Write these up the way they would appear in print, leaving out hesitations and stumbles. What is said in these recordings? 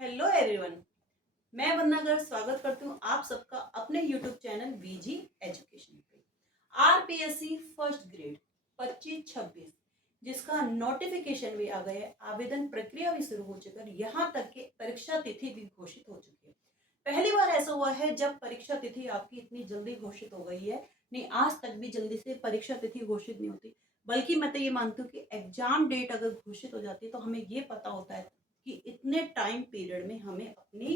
Hello everyone. मैं वंदना गर्ग स्वागत करती हूँ आप सबका अपने यूट्यूब चैनल वीजी एजुकेशन पे। आरपीएससी फर्स्ट ग्रेड 25-26 जिसका नोटिफिकेशन भी आ गया है, आवेदन प्रक्रिया भी शुरू हो चुकी है, यहाँ तक कि परीक्षा तिथि भी घोषित हो चुकी है। पहली बार ऐसा हुआ है जब परीक्षा तिथि आपकी इतनी जल्दी घोषित हो गई है। नहीं, आज तक भी जल्दी से परीक्षा तिथि घोषित नहीं होती। बल्कि मैं तो ये मानती हूँ कि एग्जाम डेट अगर घोषित हो जाती है तो हमें ये पता होता है कि इतने टाइम पीरियड में हमें अपनी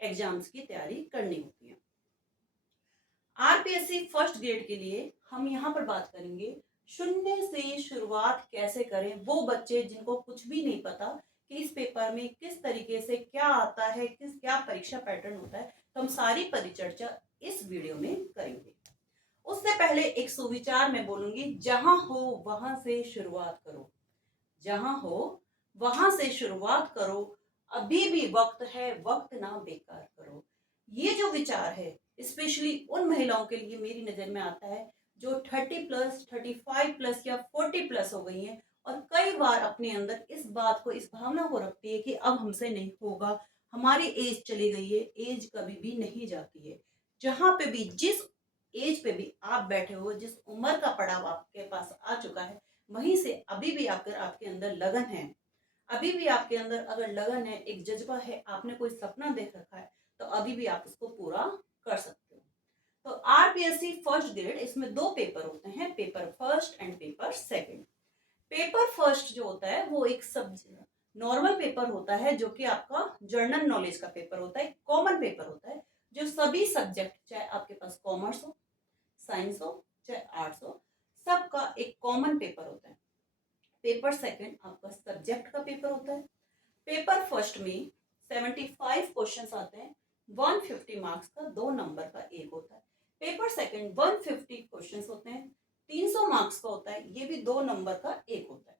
एग्जाम्स की तैयारी करनी होती है। आरपीएससी फर्स्ट ग्रेड के लिए हम यहाँ पर बात करेंगे शून्य से शुरुआत कैसे करें। वो बच्चे जिनको कुछ भी नहीं पता कि इस पेपर में किस तरीके से क्या आता है, क्या परीक्षा पैटर्न होता है, तो हम सारी परिचर्चा इस वीडियो में करेंगे। उससे पहले एक सुविचार मैं बोलूंगी, जहां हो वहां से शुरुआत करो। जहां हो वहां से शुरुआत करो, अभी भी वक्त है, वक्त ना बेकार करो। ये जो विचार है स्पेशली उन महिलाओं के लिए मेरी नजर में आता है जो 30+, 35+ या 40+ हो गई हैं और कई बार अपने अंदर इस बात को, इस भावना को रखती है कि अब हमसे नहीं होगा, हमारी एज चली गई है। एज कभी भी नहीं जाती है। जहां पे भी, जिस एज पे भी आप बैठे हो, जिस उम्र का पड़ाव आपके पास आ चुका है, वहीं से अभी भी अगर आपके अंदर लगन है, अभी भी आपके अंदर अगर लगन है, एक जज्बा है, आपने कोई सपना देख रखा है, तो अभी भी आप उसको पूरा कर सकते हो। तो आरपीएससी फर्स्ट ग्रेड, इसमें दो पेपर होते हैं, paper first and paper second. Paper first जो होता है वो एक सब नॉर्मल पेपर होता है, जो कि आपका जनरल नॉलेज का पेपर होता है, कॉमन पेपर होता है, जो सभी सब्जेक्ट, चाहे आपके पास कॉमर्स हो, साइंस हो, चाहे आर्ट्स हो, सबका एक कॉमन पेपर होता है। पेपर सेकंड आपका सब्जेक्ट का पेपर होता है। पेपर फर्स्ट में 75 क्वेश्चंस आते हैं, 150 मार्क्स का, 2 नंबर का एक होता है। पेपर सेकंड 150 क्वेश्चंस होते हैं, 300 मार्क्स का होता है, ये भी 2 नंबर का एक होता है।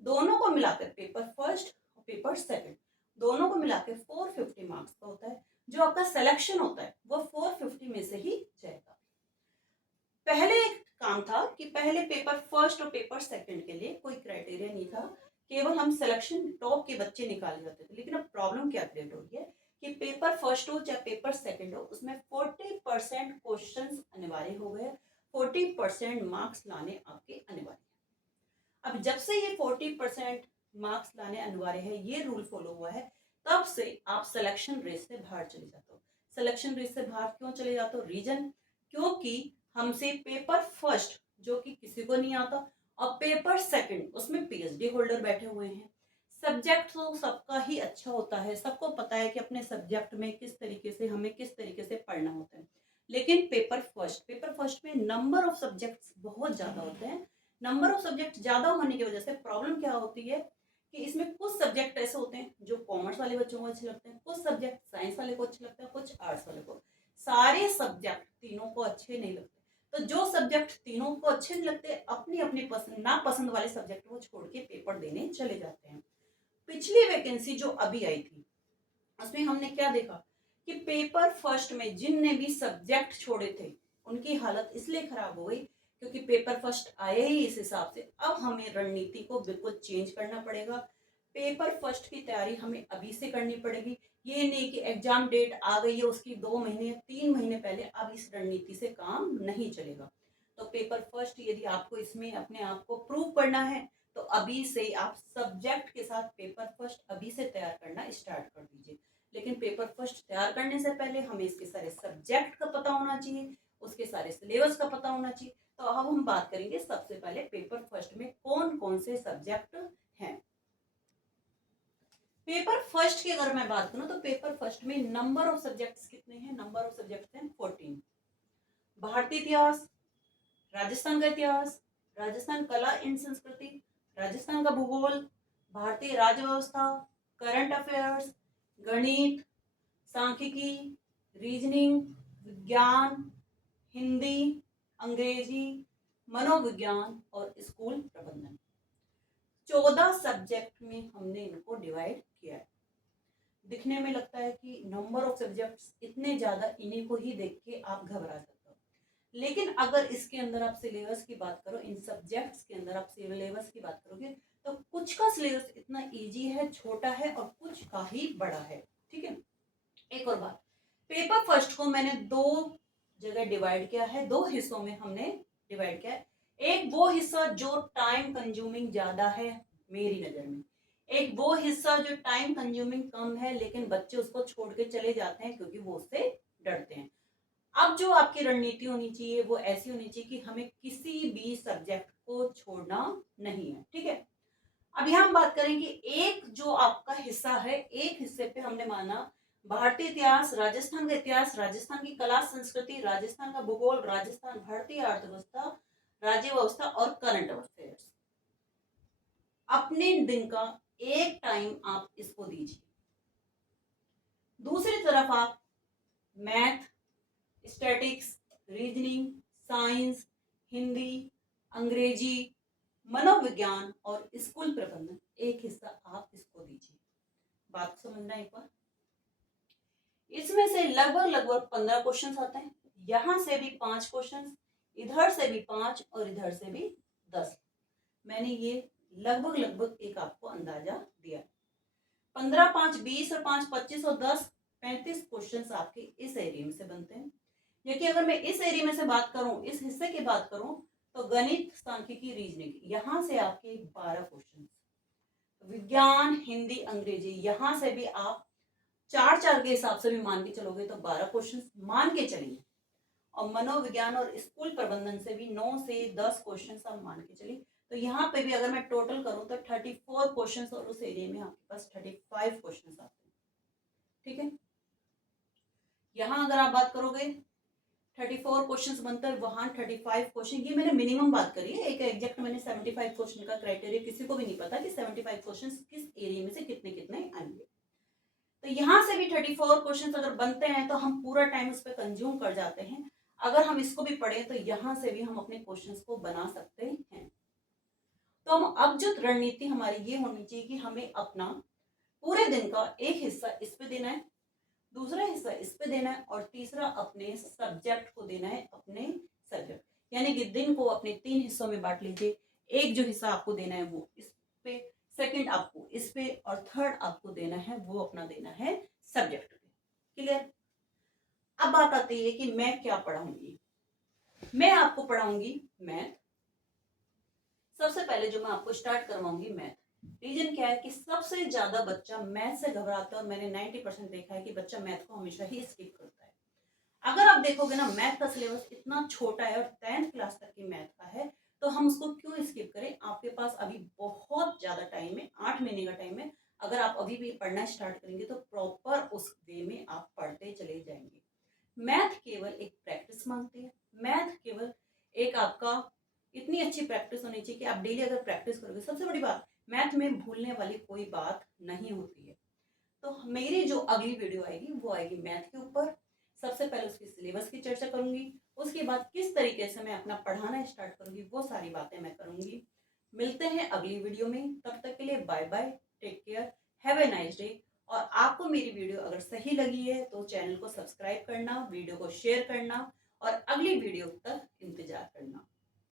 दोनों को मिलाकर पेपर फर्स्ट और पेपर सेकंड दोनों को मिलाकर 450 मार्क्स का होता है। जो आपका सिलेक्शन होता है वो 450 में से ही जाएगा। पहले एक काम था कि पहले पेपर फर्स्ट और पेपर सेकंड के लिए कोई क्राइटेरिया नहीं था, केवल हम सिलेक्शन टॉप के बच्चे निकाले जाते थे। लेकिन अब प्रॉब्लम क्या क्रिएट हो रही है कि पेपर फर्स्ट हो चाहे पेपर सेकंड हो, उसमें 40% क्वेश्चन अनिवार्य हो गए, 40% मार्क्स लाने आपके अनिवार्य। अब जब से ये 40% मार्क्स लाने अनिवार्य है, ये रूल फॉलो हुआ है, तब से आप सिलेक्शन रेस से बाहर चले जाते हो। सिलेक्शन रेस से बाहर क्यों चले जाते हो? रीजन, क्योंकि हमसे पेपर फर्स्ट जो कि किसी को नहीं आता, और पेपर सेकंड उसमें पीएचडी होल्डर बैठे हुए हैं। सब्जेक्ट तो सबका ही अच्छा होता है, सबको पता है कि अपने सब्जेक्ट में किस तरीके से हमें किस तरीके से पढ़ना होता है। लेकिन पेपर फर्स्ट में नंबर ऑफ सब्जेक्ट्स बहुत ज्यादा होते हैं। नंबर ऑफ सब्जेक्ट ज्यादा होने की वजह से प्रॉब्लम क्या होती है कि इसमें कुछ सब्जेक्ट ऐसे होते हैं जो कॉमर्स वाले बच्चों को अच्छे लगते हैं, कुछ सब्जेक्ट साइंस वाले को अच्छे लगते हैं, कुछ आर्ट्स वाले को। सारे सब्जेक्ट तीनों को अच्छे नहीं लगते। तो जो सब्जेक्ट तीनों को अच्छे नहीं लगते, अपनी अपनी पसंद नापसंद वाले सब्जेक्ट को छोड़ के पेपर देने चले जाते हैं। पिछली वैकेंसी जो अभी आई थी उसमें हमने क्या देखा कि पेपर फर्स्ट में जिनने भी सब्जेक्ट छोड़े थे उनकी हालत इसलिए खराब हो गई क्योंकि पेपर फर्स्ट आए ही इस हिसाब से। अब हमें रणनीति को बिल्कुल चेंज करना पड़ेगा। पेपर फर्स्ट की तैयारी हमें अभी से करनी पड़ेगी। ये नहीं कि एग्जाम डेट आ गई है उसकी 2 महीने या 3 महीने पहले, अब इस रणनीति से काम नहीं चलेगा। तो पेपर फर्स्ट यदि आपको इसमें अपने आप को प्रूव करना है तो अभी से आप सब्जेक्ट के साथ पेपर फर्स्ट अभी से तैयार करना स्टार्ट कर दीजिए। लेकिन पेपर फर्स्ट तैयार करने से पहले हमें इसके सारे सब्जेक्ट का पता होना चाहिए, उसके सारे सिलेबस का पता होना चाहिए। तो अब हम बात करेंगे सबसे पहले पेपर फर्स्ट में कौन कौन से सब्जेक्ट हैं। पेपर फर्स्ट की अगर मैं बात करूं तो पेपर फर्स्ट में नंबर ऑफ सब्जेक्ट्स कितने हैं? नंबर ऑफ सब्जेक्ट्स हैं 14। भारतीय इतिहास, राजस्थान का इतिहास, राजस्थान कला एंड संस्कृति, राजस्थान का भूगोल, भारतीय राज्य व्यवस्था, करंट अफेयर्स, गणित, सांख्यिकी, रीजनिंग, विज्ञान, हिंदी, अंग्रेजी, मनोविज्ञान और स्कूल प्रबंधन। 14 सब्जेक्ट में हमने इनको डिवाइड किया है। दिखने में लगता है कि नंबर ऑफ सब्जेक्ट्स इतने ज्यादा, इन्हीं को ही देख के आप घबरा जाते हो। लेकिन अगर इसके अंदर आप सिलेबस की बात करो, इन सब्जेक्ट्स के अंदर आप सिलेबस की बात करोगे तो कुछ का सिलेबस इतना इजी है, छोटा है, और कुछ का ही बड़ा है। ठीक है। एक और बात, पेपर फर्स्ट को मैंने 2 जगह डिवाइड किया है, 2 हिस्सों में हमने डिवाइड किया है। एक वो हिस्सा जो टाइम कंज्यूमिंग ज्यादा है मेरी नजर में, एक वो हिस्सा जो टाइम कंज्यूमिंग कम है लेकिन बच्चे उसको छोड़ के चले जाते हैं क्योंकि वो उससे डरते हैं। अब जो आपकी रणनीति होनी चाहिए वो ऐसी होनी चाहिए कि हमें किसी भी सब्जेक्ट को छोड़ना नहीं है, ठीक है। अब यहाँ हम बात करें कि एक जो आपका हिस्सा है, एक हिस्से पे हमने माना भारतीय इतिहास, राजस्थान का इतिहास, राजस्थान की कला संस्कृति, राजस्थान का भूगोल, राजस्थान भारतीय अर्थव्यवस्था, राज्य व्यवस्था और करंट अफेयर्स। अपने दिन का एक टाइम आप इसको दीजिए। दूसरी तरफ आप math, statics, reasoning, science, Hindi, अंग्रेजी, मनोविज्ञान और स्कूल प्रबंधन एक हिस्सा आप इसको दीजिए। बात समझना एक बार। इसमें से लगभग 15 क्वेश्चन आते हैं, यहां से भी 5 क्वेश्चन, इधर से भी 5 और इधर से भी 10। मैंने ये लगभग एक आपको अंदाजा दिया। 15, 5, 20 और 5, 25 और 10, 35 क्वेश्चन आपके इस एरिया में से बनते हैं। देखिए अगर मैं इस एरिया में से बात करूं, इस हिस्से की बात करूं, तो गणित, सांख्यिकी, रीजनिंग, यहां से आपके 12 क्वेश्चन। विज्ञान, हिंदी, अंग्रेजी, यहां से भी आप 4 के हिसाब से भी मान के चलोगे तो 12 क्वेश्चन मान के चलिए। और मनोविज्ञान और स्कूल प्रबंधन से भी 9 से 10 क्वेश्चन आप मान के चलिए। तो यहाँ पे भी अगर मैं टोटल करूं तो 34 क्वेश्चन और उस एरिया में आपके पास 35 क्वेश्चन आते हैं, ठीक है। यहाँ अगर आप बात करोगे 34 क्वेश्चंस बनते हैं, वहां 35 क्वेश्चन, ये मैंने मिनिमम बात करी है। एक एग्जैक्ट मैंने 75 क्वेश्चन का क्राइटेरिया किसी को भी नहीं पता कि 75 क्वेश्चन किस एरिया में से कितने कितने आएंगे। तो यहाँ से भी 34 क्वेश्चन अगर बनते हैं तो हम पूरा टाइम उस पर कंज्यूम कर जाते हैं। अगर हम इसको भी पढ़े तो यहाँ से भी हम अपने क्वेश्चंस को बना सकते हैं। तो हम अब जो रणनीति हमारी ये होनी चाहिए कि हमें अपना पूरे दिन का एक हिस्सा इस पे देना है, दूसरा हिस्सा इस पे देना है और तीसरा अपने सब्जेक्ट को देना है, अपने सब्जेक्ट। यानी कि दिन को अपने 3 हिस्सों में बांट लीजिए। एक जो हिस्सा आपको देना है वो इस पे, सेकंड आपको इस पे और थर्ड आपको देना है वो अपना देना है सब्जेक्ट पे। क्लियर। अब बात आती है कि मैं क्या पढ़ाऊंगी। मैं आपको पढ़ाऊंगी मैथ। सबसे पहले जो मैं आपको स्टार्ट करवाऊंगी मैथ। रीजन क्या है कि सबसे ज्यादा बच्चा मैथ से घबराता है और मैंने 90% देखा है कि बच्चा मैथ को हमेशा ही स्किप करता है। अगर आप देखोगे ना मैथ का सिलेबस इतना छोटा है और 10th क्लास तक की मैथ का है, तो हम उसको क्यों स्किप करें। आपके पास अभी बहुत ज्यादा टाइम है, 8 महीने का टाइम है। अगर आप अभी भी पढ़ना स्टार्ट करेंगे तो प्रॉपर उस वे में आप पढ़ते चले जाएंगे। मैथ केवल एक प्रैक्टिस मांगती है। मैथ केवल एक आपका इतनी अच्छी प्रैक्टिस होनी चाहिए कि आप डेली अगर प्रैक्टिस करोगे। सबसे बड़ी बात, मैथ में भूलने वाली कोई बात नहीं होती है। तो मेरी जो अगली वीडियो आएगी वो आएगी मैथ के ऊपर। सबसे पहले उसकी सिलेबस की चर्चा करूंगी, उसके बाद किस तरीके से मैं अपना पढ़ाना स्टार्ट करूंगी वो सारी बातें मैं करूंगी। मिलते हैं अगली वीडियो में, तब तक के लिए bye bye, take care, have a nice day. और आपको मेरी वीडियो अगर सही लगी है तो चैनल को सब्सक्राइब करना, वीडियो को शेयर करना और अगली वीडियो तक इंतजार करना।